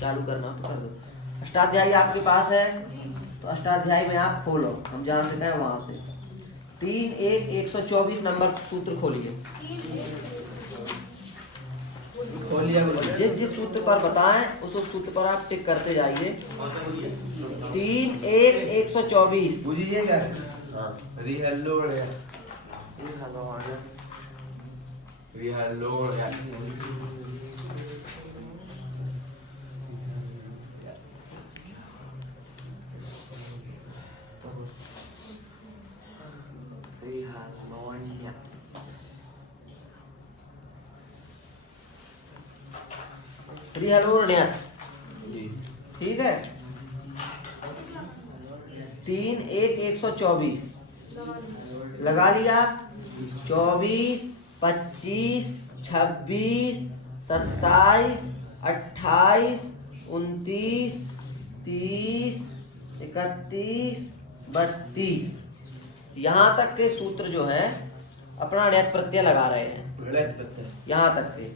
चालू करना तो कर दो। अष्टाध्यायी आपके पास है तो अष्टाध्यायी में आप खोलो, हम जहाँ से गए वहां से 3-1-124 नंबर सूत्र खोलिए। जिस जिस सूत्र पर बताएं उस सूत्र पर आप टिक करते जाइए। 3-1-124 बुझिए क्या ठीक है। 3-1-124 लगा लिया। 24, 25, 26, 27, 28, 29, 30, 31, 32 यहाँ तक के सूत्र जो है अपना ण्यत प्रत्यय लगा रहे हैं। यहाँ तक के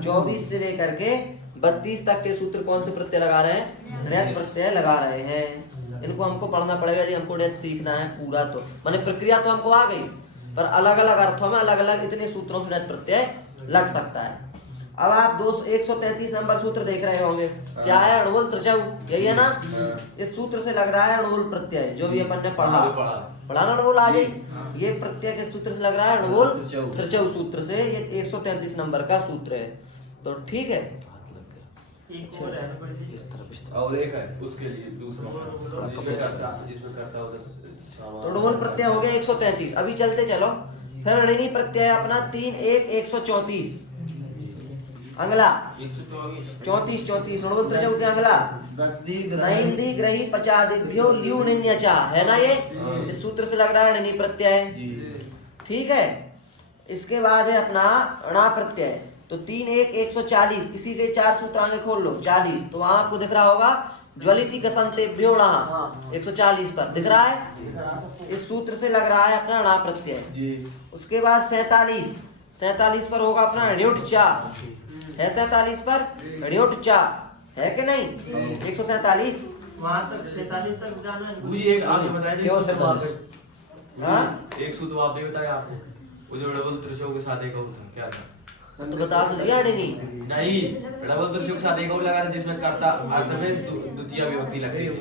24 से लेकर के 32 तक के सूत्र कौन से प्रत्यय लगा रहे हैं? ण्यत प्रत्यय लगा रहे हैं। इनको हमको पढ़ना पड़ेगा जी, हमको ण्यत सीखना है पूरा। तो माने प्रक्रिया तो हमको आ गई, पर अलग अलग अर्थों में अलग अलग इतने सूत्रों से ण्यत प्रत्यय लग सकता है। अब आप 133 नंबर सूत्र देख रहे होंगे, क्या है? अणुवल त्रिचौ, यही है ना? इस सूत्र से लग रहा है अणुवल प्रत्यय, जो भी अपन ने पढ़ा ना अणुवल आज ये प्रत्यय के सूत्र से लग रहा है अणुवल त्रिचौ सूत्र से। ये 133 नंबर का सूत्र है, तो ठीक है। और एक है उसके लिए दूसरा जिसमें करता तो अणुवल प्रत्यय हो गया 133। अभी चलते चलो, फिर ऋणी प्रत्यय अपना 3-1-134 अंगला 34 अणुवल त्रिचौ के अंगला नैंदी ग्रही पचादिभ्यो ल्यू निन्यचा है ना? ये इस सूत्र से लग रहा है ऋणी प्रत्यय, ठीक है। इसके बाद है अपना णा प्रत्यय, तो 3-1-140 इसी के 4 सूत्र आगे खोल लो। 40 तो वहां आपको दिख रहा होगा ज्वलिति कसंतेभ्यो णः 140 पर दिख रहा है। इस सूत्र से लग रहा है अपना णा प्रत्यय। उसके बाद 47 पर होगा अपना ण्युट चा है। 47 पर ण्युट चा है कि नहीं? 147 वहां तक 47 तक जाना है। मुझे एक आगे बताया क्यों 47? हाँ एक सूत्र आपने बताया आपको, वो जो डबल त्रिशों के साथ एक और था, क्या था? हम तो बता तो दिया नहीं। डबल त्रिशों के साथ एक और लगा था जिसमें कर्ता अर्थ में द्वितीय विभक्ति लगती थी।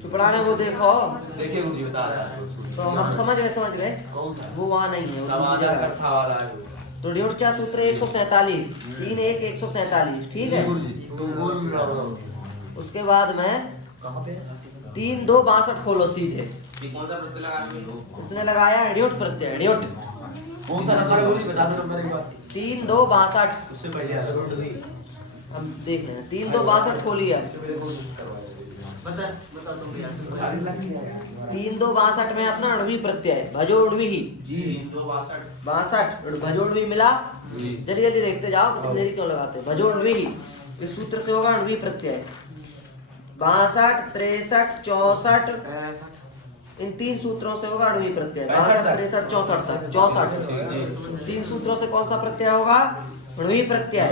तो पढ़ाने वो देखो, देखिए मुझे बता रहा है तो हम समझ गए कौन सा वो वहां नहीं है। समाजा कर्ता वाला है वो। तो ड्योटचा सूत्र 147 3-1-147 ठीक है। उसके बाद में 3-2-62 खोलो सीधे। इसने लगाया ड्योट प्रत्यय ड्योट। कौन सा नंबर है वो बता दो नंबर एक बार। 3-2-62 उससे पहले हम देख रहे हैं। 3-2-62 खोलिए। 3-2-62 में अपना अण्वी प्रत्यय भजो अण्वी ही 62 भजो अण्वी मिला। जल्दी जल्दी देखते जाओ, कितनी देरी क्यों लगाते? भजो अण्वी ही इस सूत्र से होगा अण्वी प्रत्यय। 62, 63, 64 इन 3 सूत्रों से होगा अण्वी प्रत्यय। 62, 63, 64 तक 64 3 सूत्रों से कौन सा प्रत्यय होगा? अण्वी प्रत्यय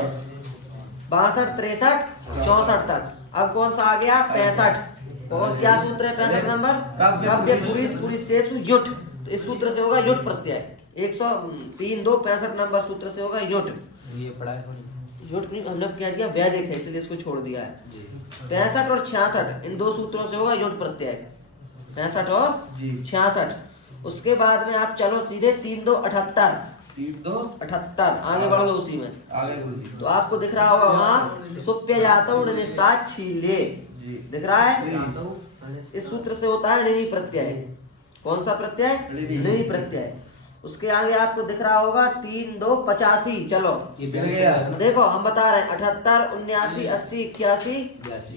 62, 63, 64 तक। अब कौन सा आ गया? 65। और क्या सूत्र है 65 नंबर? काव्य पुरुष शेषु युट। तो इस सूत्र से होगा युट प्रत्यय। 103-2-65 नंबर सूत्र से होगा युट। ये पढ़ा है युट नहीं, हमने क्या किया वैदिक है इसलिए इसको छोड़ दिया है। 65 और 66 इन 2 सूत्रों से होगा युट प्रत्यय। 65 और 66। उसके बाद में आप चलो सीधे 3-2-78 3-2-78 आगे बढ़ो उसी में। तो आपको दिख रहा होगा वहां सुप्य जातो निस्तात् छीले दिख रहा है। इस सूत्र से होता है ऋणी प्रत्यय। कौन सा प्रत्यय? ऋणी प्रत्यय। उसके आगे आपको दिख रहा होगा 3-2-85। चलो देखो हम बता रहे हैं 78, 79, 80, 81,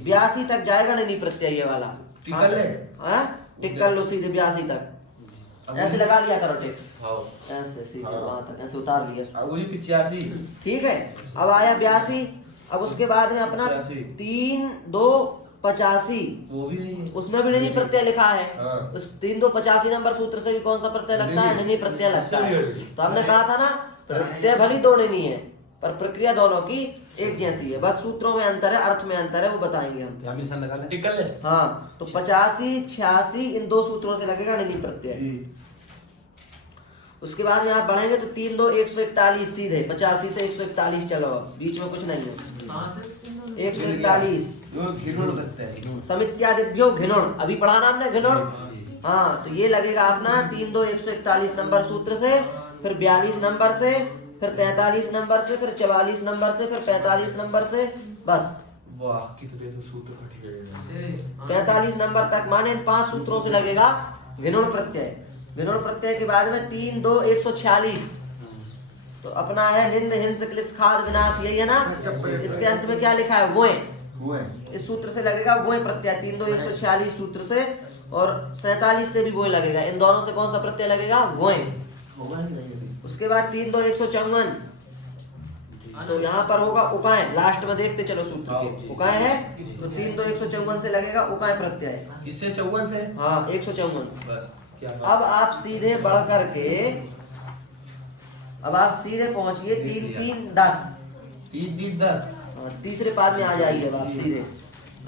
82 तक जाएगा ऋणी प्रत्यय ये वाला। टिक कर लो सीधे 82 तक। ऐसे लगा लिया करो टिक, ऐसे सीधे वहां तक ऐसे उतार लिया। 85 ठीक है। अब आया 82। अब उसके बाद में अपना 3-2-85 वो भी नहीं है। उसमें भी ऋणी प्रत्यय लिखा है। हाँ। उस 3-2-85 नंबर सूत्र से भी कौन सा प्रत्यय लगता है? ऋणी प्रत्यय लगता है। तो हमने कहा था ना प्रत्यय भली 2 ऋणी है पर प्रक्रिया दोनों की एक जैसी है, बस सूत्रों में अंतर है, अर्थ में अंतर है, वो बताएंगे हम। यहाँ भी निशान लगा ले। टिक कर ले। हाँ, तो 85, 86 इन दो सूत्रों से लगेगा ऋणी प्रत्यय। उसके बाद में आप बढ़ेंगे तो 3 2 141 सीधे 85 से 141 चलो, अब बीच में कुछ नहीं है। कहाँ से 141 जो घिनोड़ करता है। समित्यादिभ्यो घिनोण, अभी पढ़ा ना हमने घिनोण। हाँ, तो ये लगेगा अपना 3 2 141 नंबर सूत्र से, फिर 42 नंबर से, फिर 43 नंबर से, फिर 44 नंबर से, फिर 45 नंबर से, बस वाह कितने तो सूत्र कटे गए। 45 नंबर तक माने इन 5 सूत्रों से लगेगा घिनोण प्रत्यय। घिनोण प्रत्यय के बाद में 3 2 146 तो अपना है निंद हिंस क्लिश खाद विनाश, यही है ना। इसके अंत में क्या लिखा है, वो इस सूत्र से लगेगा वो प्रत्यय 3 2 146 सूत्र से, और 47 से भी वो लगेगा। इन दोनों से कौन सा प्रत्यय लगेगा, वो। उसके बाद 3 2 154 तो यहाँ पर होगा उकाय, लास्ट में देखते चलो सूत्र के उकाय है, तो 3 2 154 से लगेगा उकाय प्रत्यय। किससे 54 से? हाँ 154। बस क्या अब आप सीधे बढ़ करके अब आप सीधे पहुंचिए 3 3 10 3 3 10 तीसरे पाद में आ जाइए अब आप सीधे,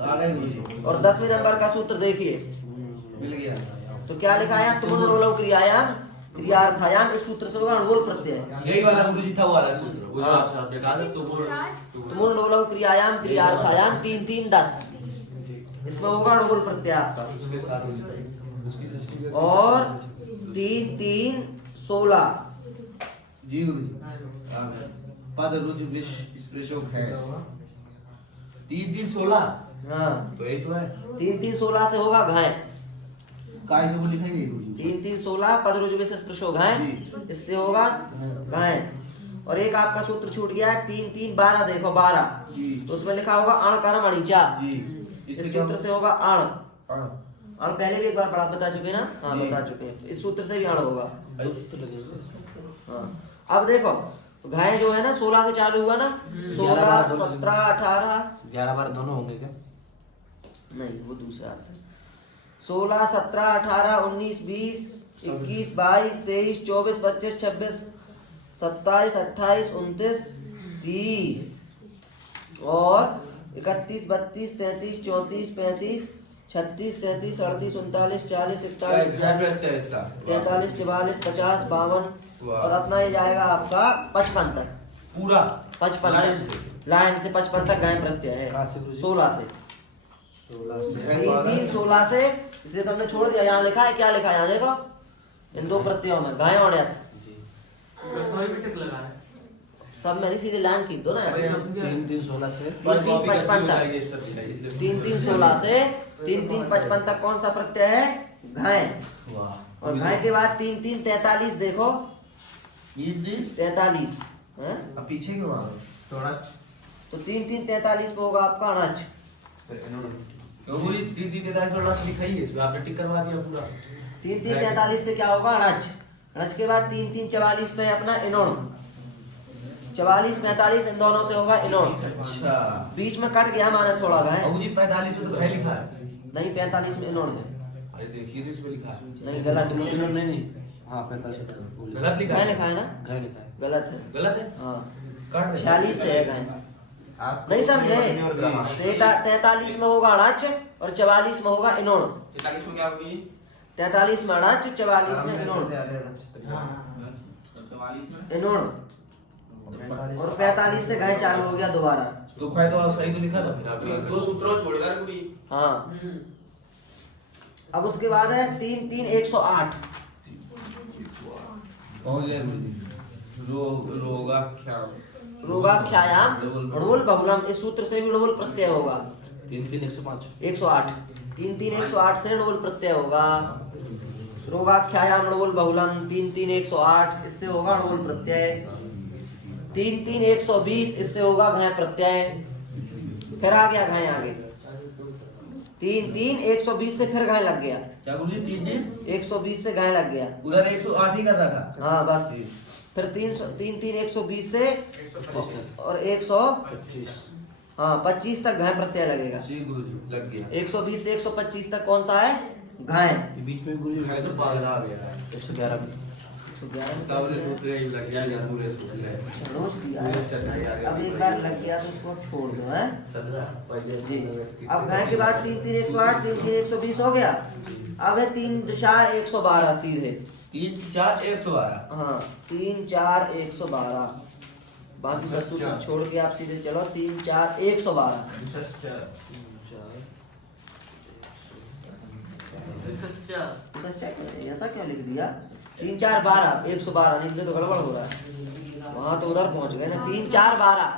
आ गए गुरुजी। और 10वें नंबर का सूत्र देखिए मिल गया। तो क्या लिखा है, तुम लोलव क्रियायाम क्रियार्थायाम, इस सूत्र से होगा अणुवल प्रत्यय। यही वाला गुरुजी था वो वाला सूत्र, वो हाँ। आपने कहा था तुम लोलव क्रियायाम क्रियार्थायाम 3 3 10 इसमें होगा अणुवल प्रत्यय आपका। उसके साथ उसकी सृष्टि और 3 3 16 जी गुरुजी आ गए। पद रुचि विश स्पर्शोक है 3 3 16 हाँ, तो यही तो है। 3 3 16 से होगा घाय, काय से वो लिखाई गुरुजी। 3 3 16 पद रुजु विशेष प्रशो घाय, इससे होगा घाय। और एक आपका सूत्र छूट गया है 3 3 12, देखो 12 जी तो उसमें लिखा होगा अण कर्म अणिचा, जी। इस इससे क्या सूत्र से होगा अण। हाँ। अण पहले भी एक बार पढ़ा बता चुके ना, हाँ जी। बता चुके हैं, इस सूत्र से भी अण होगा। दो सूत्र लगेगा। हाँ, अब देखो घाय जो है ना 16 से चालू हुआ ना, 16 17 18 11 12 दोनों होंगे क्या? नहीं, वो दूसरा अर्थ है। 16 17 18 19 20 21 22 23 24 25 26 27 28 29 30 और 31 32 33 34 35 36 37 38 39 40 41 43 44 50 52 और अपना ये जाएगा आपका 55 तक, पूरा 55 लाइन तक, लाइन से 55 तक गाय प्रत्यय है। कहाँ से गुरुजी? 16 से 3 16 से, इसलिए तो हमने छोड़ दिया। यहाँ लिखा है, क्या लिखा है यहाँ देखो, इन दो प्रत्ययों में गाय और यथ, रसोई में टिक लगा है। सब मैंने सीधे लाइन खींच दो ना ऐसे। 3 3 16 से 3 3 55 तक, 3 3 16 से 3 3 55 तक कौन सा प्रत्यय है, घाय। वाह। और घाय के बाद 3 3 43 देखो, ये दिन 43 है, अब पीछे क्यों आ गए? थोड़ा तो 3 3 43 पे होगा आपका अणच। पूरी 3 3 43 थोड़ा लिखाई है इसमें, आपने टिक करवा दिया पूरा। 3 3 43 से क्या होगा, अणच। अणच के बाद 3 3 44 पे है अपना इनोण, 44 45 इन दोनों से होगा इनोण। अच्छा। बीच में कट गया माने थोड़ा गाय, बाबूजी 45 में तो घाय लिखा है। नहीं 45 में इनोण है, अरे देखिए तो इसमें लिखा है। नहीं गलत है, नहीं हाँ 45 गलत लिखा गाय है। लिखा है ना, घय लिखा है। गलत है। गलत है। हाँ काट दे। 46 से है गाय, आप नहीं समझे। और ग्रामर। 43 में होगा अणच और 44 में होगा इनोण। 43 में क्या होगी? 43 में अणच, 44 में इनोण, 44 में इनोण। और 45 से गाय चालू हो गया दोबारा। तो खाए तो आप सही तो लिखा था फिर आपने। दो सूत्रों छोड़कर पूरी। हाँ, अब उसके बाद है 3 3 108 पहुंच गए गुरुजी। रोगाख्याम रोगाख्यायाम णुवल बहुलम, इस सूत्र से भी णुवल प्रत्यय होगा। 3 3 105 108 3 3 108 से णुवल प्रत्यय होगा। रोगाख्यायाम णुवल बहुलम 3 3 108 इससे होगा णुवल प्रत्यय। 3 3 120 इससे होगा घाय प्रत्यय। फिर आ गया घाय आगे, 3 3 120 से फिर घाय लग गया, क्या गुरुजी? 3 3 120 से घाय लग गया। उधर 108 ही कर रहा था। हाँ बस, फिर 3 3 120 से और 100 हाँ 25 तक घाय प्रत्यय लगेगा। जी गुरुजी लग गया। 120 से 125 तक कौन सा है, घाय। ये बीच में गुरुजी खाए तो पागल आ गया है। 111 में 111 सारे सूत्र ही लग जाएंगे पूरे सूत्र है रोज किया पूरे है। स्टेप है यार अब एक बार लग गया तो उसको छोड़ दो है जी। अब घाय के बाद 3 3 108 3 3 120 हो गया। अब है 3 4 112 सीधे 3 4 112 हाँ 3 4 112 बाकी सब सूत्र छोड़ के आप सीधे चलो 3 4 112 ऐसा क्या लिख दिया 3 4 12 112 निकले तो गड़बड़ हो रहा है वहां तो उधर पहुंच गए ना 3 4 12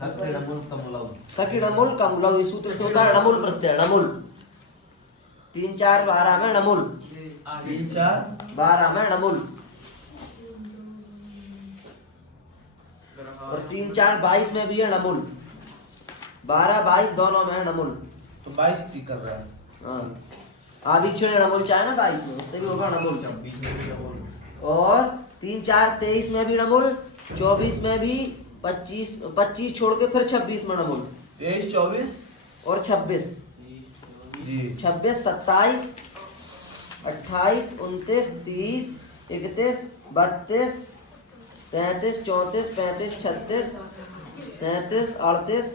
सक्रिय नमूल कमलम सकी नमुल कमुल इस सूत्र से होता है नमुल प्रत्यय नमुल 3 4 12 में नमुल 3 4 12 में नमुल और 3 4 22 में भी है नमुल 12 22 दोनों में है नमुल तो 22 की कर रहा है हाँ आदिक्षण नमुल चाहे ना 22 में उससे भी होगा नमुल 26 में भी नमूल और 3 4 23 में भी नमुल 24 में भी 25 छोड़ के फिर 26 में नमुल 23 24 और 26 जी 26 27 28 29 30 31 32 33 34 35 36 37 38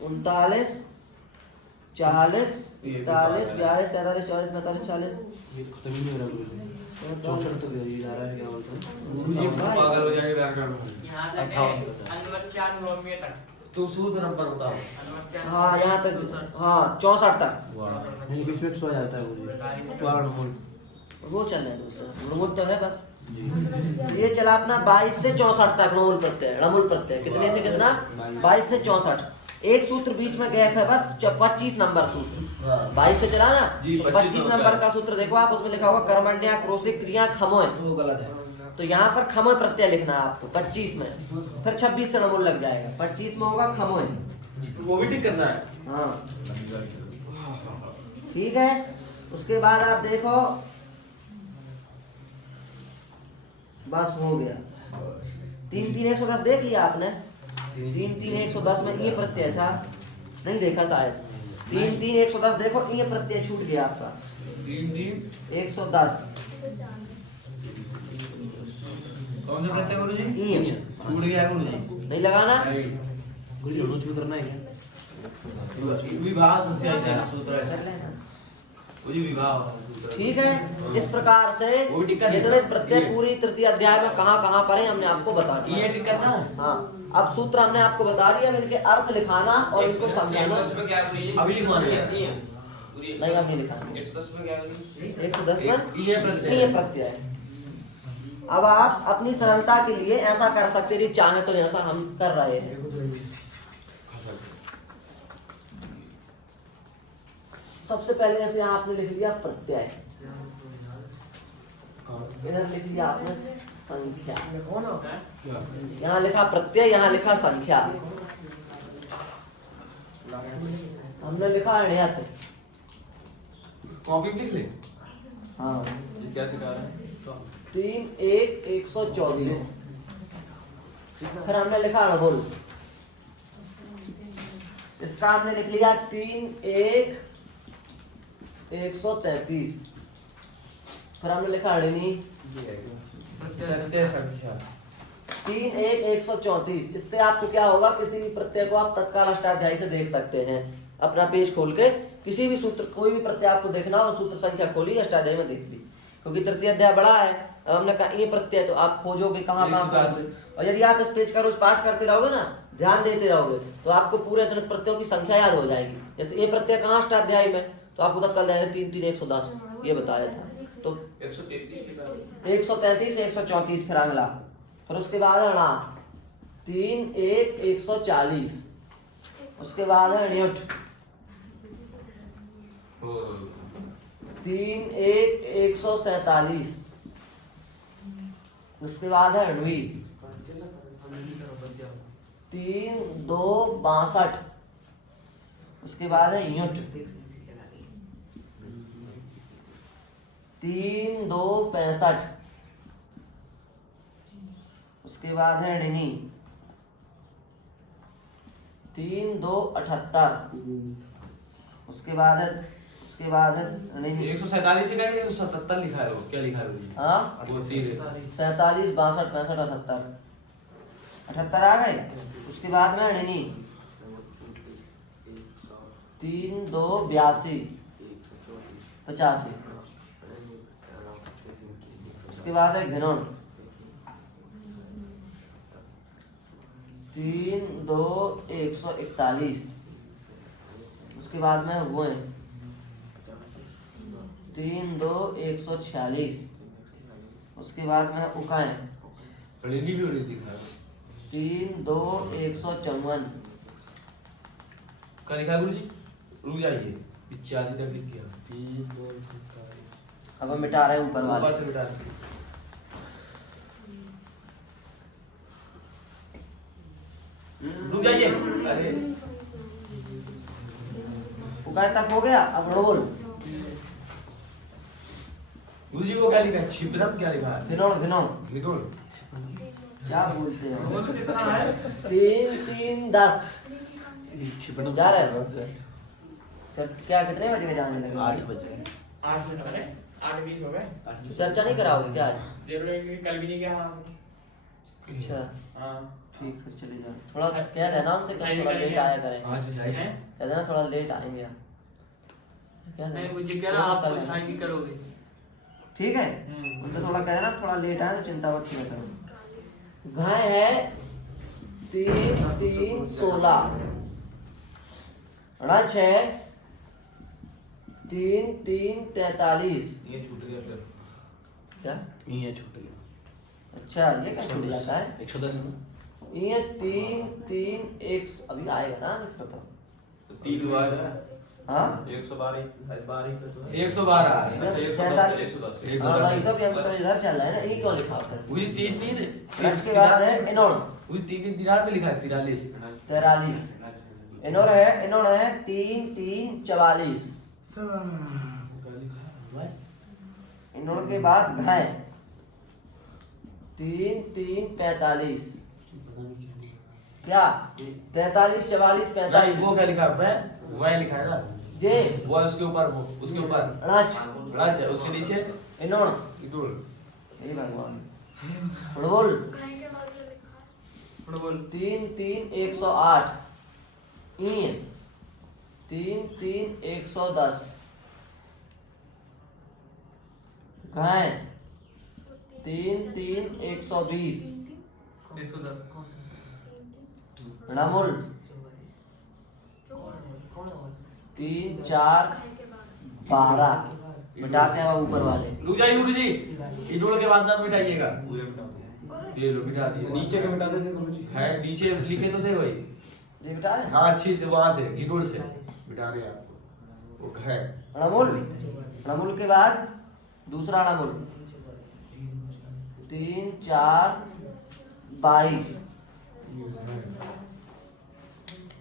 39 40 41 42 43 44 45 40 ये खत्म ही नहीं हो रहा गुरुजी 64 तो दे जा रहा है क्या बोलते हैं ये पागल हो जाएंगे व्याकरण में यहाँ तक है अनुवचन रोमियो तक तो सूत्र नंबर बताओ हाँ यहाँ तक हाँ 64 तक वाह ये बीच में 100 आ जाता है गुरुजी तो और नमूल वो चल रहा है दोस्तों नमुल तो है बस जी ये चला अपना 22 से 64 तक नमुल प्रत्यय नमुल प्रत्यय कितने से कितना 22 से 64 एक सूत्र बीच में गैप है बस 25 नंबर सूत्र 22 से चला ना जी, तो 25 25 नंबर का सूत्र देखो आप उसमें लिखा होगा कर्मण्या क्रोशिक क्रिया खमोय वो गलत है तो यहाँ पर खमोय प्रत्यय लिखना है आपको 25 में फिर 26 से नमुल लग जाएगा 25 में होगा खमोय वो भी ठीक करना है हाँ ठीक है उसके बाद आप देखो बस हो गया 3 3 110 देख लिया आपने 3 3 110 में ये प्रत्यय था नहीं देखा शायद 3 3 110 देखो ये प्रत्यय छूट गया आपका 3 3 110 कौन सा प्रत्यय गुरुजी ये छूट गया गुरुजी नहीं लगाना गुरुजी दोनों छूट करना है क्या विवाह सस्य है सूत्र कर है लेना वही विवाह सूत्र ठीक है इस प्रकार से वो भी टिक कर यजुर्वेद प्रत्यय पूरी तृतीय अध्याय में कहाँ पर है हमने आपको बता दिया ये ठीक करना है हाँ अब सूत्र हमने आपको बता दिया इनके अर्थ लिखाना और इसको समझाना 110 में क्या बोली अभी लिखवाना है। नहीं अब नहीं लिखाना 110 में क्या बोली 110 में ये प्रत्यय ये प्रत्यय है अब आप अपनी सरलता के लिए ऐसा कर सकते हैं चाहे तो जैसा हम कर रहे हैं सबसे पहले जैसे यहाँ आपने लिख लिया प्रत्यय इधर लिख लिया आपने संख्या यहाँ लिखा प्रत्यय यहाँ लिखा संख्या हमने लिखा अण्यत कॉपी लिख ले हाँ ये क्या सिखा रहा है 3 1 124 फिर हमने लिखा अणगुल इसका हमने लिख लिया 3 1 133 फिर हमने लिखा अड़नी प्रत्यय संख्या 3 1 134 इससे आपको क्या होगा किसी भी प्रत्यय को आप तत्काल अष्टाध्यायी से देख सकते हैं अपना पेज खोल के किसी भी सूत्र कोई भी प्रत्यय आपको देखना हो सूत्र संख्या खोली अष्टाध्यायी में देख ली क्योंकि तृतीय अध्याय बड़ा है अब हमने कहा ये प्रत्यय तो आप खोजोगे कहाँ करोगे और यदि आप इस पेज का रोज पाठ करते रहोगे ना ध्यान देते रहोगे तो आपको पूरे अतिरिक्त प्रत्ययों की संख्या याद हो जाएगी जैसे ये प्रत्यय कहाँ अष्टाध्यायी में तो आपको तक कल जाएगा 3 3 110 ये बताया था तो 133 134 फिर अगला फिर उसके बाद है 3 1 140 उसके बाद है न्यूट 3 1 147 उसके बाद है अणवी 3 2 62 उसके बाद है यूट 3 2 65 उसके बाद है ढिनी 3 2 78 उसके बाद उसके बाद है नहीं 147 लिखा है, 177 लिखा है, वो क्या लिखा है गुरुजी? हाँ वो तीर 47 62 65 78 78 आ गए। उसके बाद में नहीं 3 2 82 85। उसके बाद है घिनौण 3 2 141। उसके बाद में वो है 3 2 146। उसके बाद में उकाएं पड़ेगी भी उड़ी लिखा है। 3 2 154। क्या लिखा है गुरुजी? रुक जाइए, 85 तक लिख गया। 3 2 1 अब हम मिटा रहे हैं ऊपर वाले। ऊपर से मिटा दे। रुक जाइए, अरे उकाएं तक हो गया। अब रोल गुरुजी वो क्या लिखा है? छिपरम क्या लिखा है? घिनौण घिनौण घिनौण क्या बोलते हैं? रोल कितना है? 3 3 10 छिपन जा रहे हो? तो क्या कितने बजे जाने लगे? 8 बजे 8 मिनट हो गए, 8:20 हो गए। चर्चा नहीं कराओगे क्या आज? देर हो कल भी नहीं गया। अच्छा हाँ ठीक, फिर चले जाओ। थोड़ा कह देना उनसे कि थोड़ा लेट आया करें। आज भी चाहिए। कह देना थोड़ा लेट आएंगे आप। क्या नहीं देना? मुझे कह रहा आप कुछ नहीं करोगे। ठीक है, उनसे थोड़ा कहना थोड़ा लेट आए तो चिंता मत किया करो। घाय है 3 3 16। रच है 3 3 43। ये छूट गया फिर। क्या? ये छूट गया। अच्छा ये क्या छूट जाता है? 110 है ना? ये 3 3 1 अभी आएगा ना फिर तो। तो 3 हुआ है। हाँ 112 12 112 अच्छा 110 हाँ भाई 110 तो भी हम तो इधर चल रहे हैं ना, ये क्यों लिखा होता है? मुझे 3 3 रच के बाद है इनोड़ मुझे 3 3 दिनार पे लिखा है 43 43। इनोड़ है 3 3 44। इनोड़ के बाद घाय 3 3 45। क्या 43 44 नहीं वो 45 क्या लिखा है? वह लिखा है ना, जे वो है उसके ऊपर, वो उसके ऊपर रच राज है, उसके नीचे इनोड़ इडोल। हे भगवान। Football football 3 3 108। ई 3 3 110। घाय 3 3 120। 110 रमुल 3 4 12। मिटाते हैं अब ऊपर वाले। रुक जाइए गुरुजी, इडोल के बाद नाम मिटाइएगा। ये लो मिटा दिए, नीचे का मिटा देते गुरुजी। है नीचे लिखे तो थे वही। ये मिटा दे। हाँ अच्छी वहां से गिडोल से मिटा रहे आपको। वो है रमुल के बाद दूसरा रमुल 3 4 22।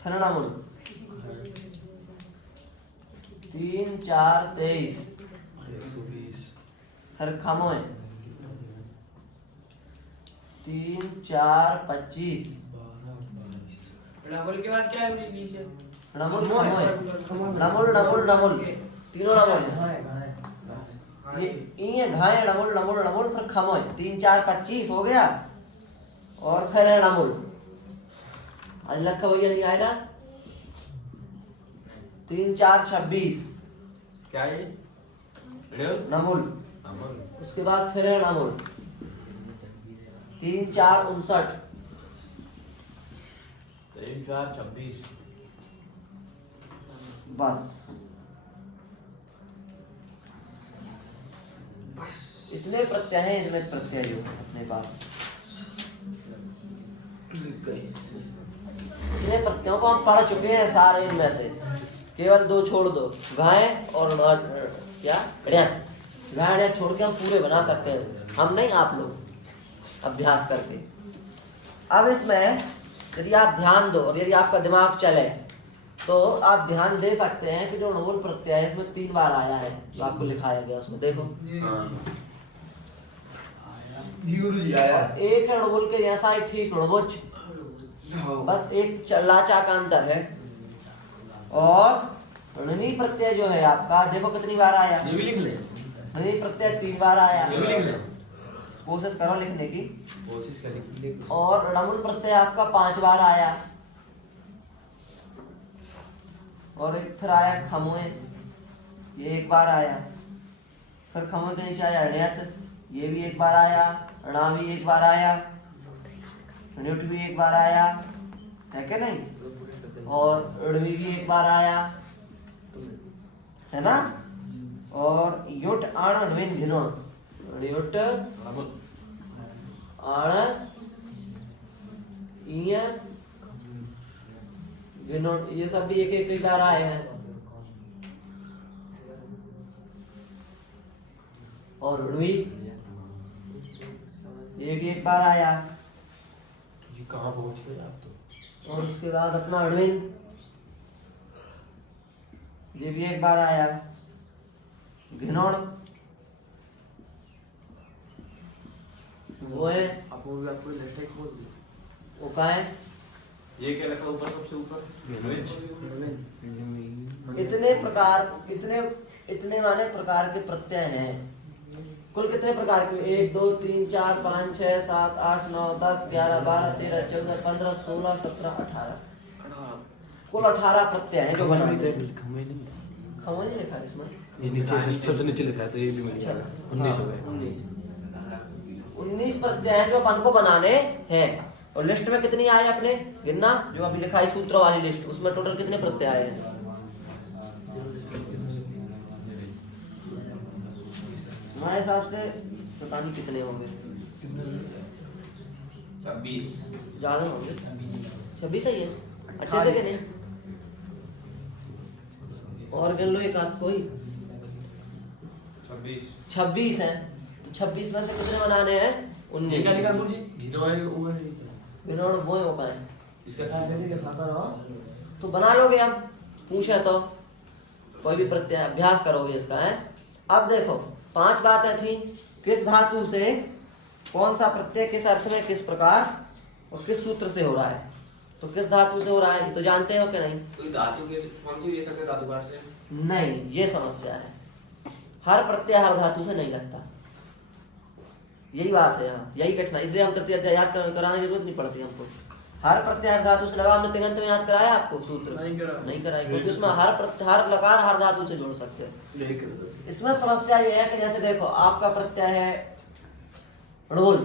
फिर रमुल 3 4 23। 120 फिर खमोय 3 4 25। 12 के बाद क्या है नीचे? रमुल खमोय रमुल तीनों रमुल है। ये घाय रमुल फिर खमोय 3 4 25 हो गया। और फिर है रमुल। आज लक्का भैया नहीं आए ना। 3 4 26 क्या है ये? इडोल नमुल। उसके बाद फिर है नमुल 3 4 59। 3 4 26 बस इतने प्रत्यय हैं, इतने प्रत्यय योग अपने पास। इतने प्रत्ययों को हम पढ़ चुके हैं सारे, इनमें से केवल 2 छोड़ दो, गाय और क्या ऋत। गाय ऋत छोड़ के हम पूरे बना सकते हैं, हम नहीं आप लोग अभ्यास करके। अब इसमें यदि आप ध्यान दो और यदि आपका दिमाग चले तो आप ध्यान दे सकते हैं कि जो णुवुल प्रत्यय है इसमें 3 बार आया है, जो आपको लिखाया गया उसमें देखो। गुरुजी आया। एक है णुवुल के जैसा ही ठीक णुवुच, बस एक लाचा का अंतर है। और ऋणी प्रत्यय जो है आपका, देखो कितनी बार आया। ये भी लिख ले, ऋणी प्रत्यय 3 बार आया। ये भी लिख ले, कोशिश करो लिखने की। कोशिश कर लिख। और णमुल प्रत्यय आपका 5 बार आया। और एक फिर आया खमुए, ये 1 बार आया। फिर खमुए के नीचे आया ण्यत, ये भी 1 बार आया। णा भी 1 बार आया। ण्युट भी 1 बार आया, है क्या नहीं? और ऋणवी भी 1 बार आया, है ना? और युट आण ऋण घिनोण, युट आण इय घिनोण, ये सब भी एक बार आए हैं। और ऋणवी ये भी 1 बार आया। ये कहाँ पहुँच गए आप तो? और उसके बाद अपना अरविंद, ये भी 1 बार आया। घिनौण वो है, आपको भी आपको लिस्ट खोल दी। वो का है। ये क्या रखा ऊपर, सबसे ऊपर इतने प्रकार, इतने माने प्रकार के प्रत्यय हैं। कुल कितने प्रकार के? 1 2 3 4 5 6 7 8 9 10 11 12 13 14 15 16 17 18, कुल 18 प्रत्यय हैं जो बनाते हैं। खमो नहीं लिखा इसमें, ये नीचे सबसे नीचे लिखा है, तो ये भी मिल अच्छा, जाएगा। 19 हो गए। 19 प्रत्यय हैं जो अपन को बनाने हैं। और लिस्ट में कितनी आए अपने गिनना, जो अभी लिखा है सूत्र वाली लिस्ट, उसमें टोटल कितने प्रत्यय आए हैं? हमारे हिसाब से पता नहीं कितने होंगे, 26 ज्यादा होंगे। 26 ही है, अच्छे से गिने। और गिन लो एक आध कोई। 26 है, तो 26 में से कितने बनाने हैं? ये क्या लिखा गुरुजी? घिनौए हुआ है क्या? घिनौण वो होता है, इसका क्या है? तो बना लोगे हम, पूछे तो कोई भी प्रत्यय अभ्यास करोगे इसका है। अब देखो 5 बातें थी, किस धातु से कौन सा प्रत्यय किस अर्थ में किस प्रकार और किस सूत्र से हो रहा है। तो किस धातु से हो रहा है ये तो जानते हो कि नहीं? कोई धातु के कौन सी ले सकते धातु पाठ से? नहीं, ये समस्या है। हर प्रत्यय हर धातु से नहीं लगता, यही बात है यहाँ, यही कठिनाई। इसलिए हम तृतीय अध्याय याद कराने की जरूरत नहीं पड़ती हमको। हर प्रत्यय हर धातु से लगा, हमने तिङंत में याद कराया आपको सूत्र? नहीं कराया, क्योंकि उसमें हर लकार हर धातु से जोड़ सकते हैं। इसमें समस्या ये है कि जैसे देखो आपका प्रत्यय है णमुल,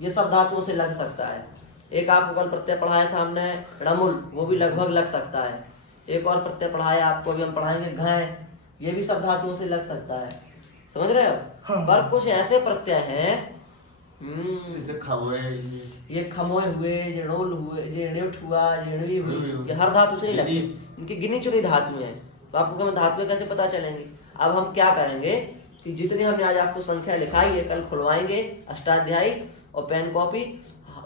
ये सब धातुओं से लग सकता है। एक आपको कल प्रत्यय पढ़ाया था हमने णमुल, वो भी लगभग लग सकता है। एक और प्रत्यय पढ़ाया आपको, भी हम पढ़ाएंगे घय, ये भी सब धातुओं से लग सकता है। समझ रहे हो? पर कुछ ऐसे प्रत्यय हैं, जैसे खमोए, ये खमोए हुए, जड़ोल हुए, जेणुट हुआ, जेणवी हुई, ये हर धातु से नहीं लगते, इनकी गिनी चुनी धातुएं हैं। तो आपको हमें धातुएं कैसे पता चलेंगी? अब हम क्या करेंगे कि जितनी हमने आज आपको संख्या लिखाई है, कल खुलवाएंगे अष्टाध्यायी और पेन कॉपी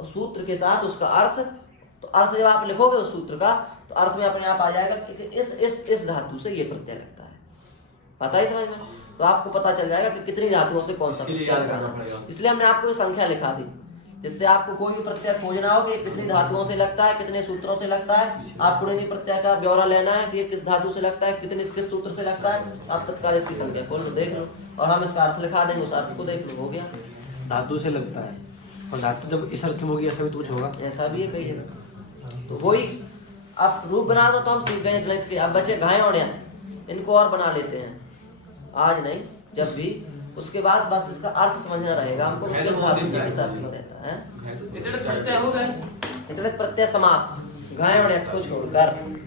सूत्र के साथ उसका अर्थ। तो अर्थ जब आप लिखोगे उस सूत्र का, तो अर्थ में अपने आप आ जाएगा कि इस धातु से ये प्रत्यय लगता है। पता ही समझ में? तो आपको पता चल जाएगा कि कितनी धातुओं से कौन सा प्रत्यय लगाना। इसलिए हमने आपको ये संख्या लिखा दी, जिससे आपको कोई भी प्रत्यय खोजना हो कि कितनी धातुओं से लगता है, कितने सूत्रों से लगता है। आपको नहीं प्रत्यय का ब्यौरा लेना है कि ये किस धातु से लगता है, कितने किस सूत्र से लगता है। आप तत्काल इसकी संख्या खोल के देख लो और हम इसका अर्थ लिखा देंगे, उस अर्थ को देख लो, हो गया। धातु से लगता है, और धातु जब इस अर्थ में होगी ऐसा भी तो कुछ होगा। ऐसा भी है कई जगह। तो वही अब रूप बना दो तो हम सीख गए गणित के। अब बचे घाय और यंत्र, इनको और बना लेते हैं, आज नहीं जब भी। उसके बाद बस इसका अर्थ समझना रहेगा हमको, किस धातु से किस अर्थ में रहता है। इतने प्रत्यय हो गए, इतने प्रत्यय समाप्त, घाय और यंत्र को छोड़कर।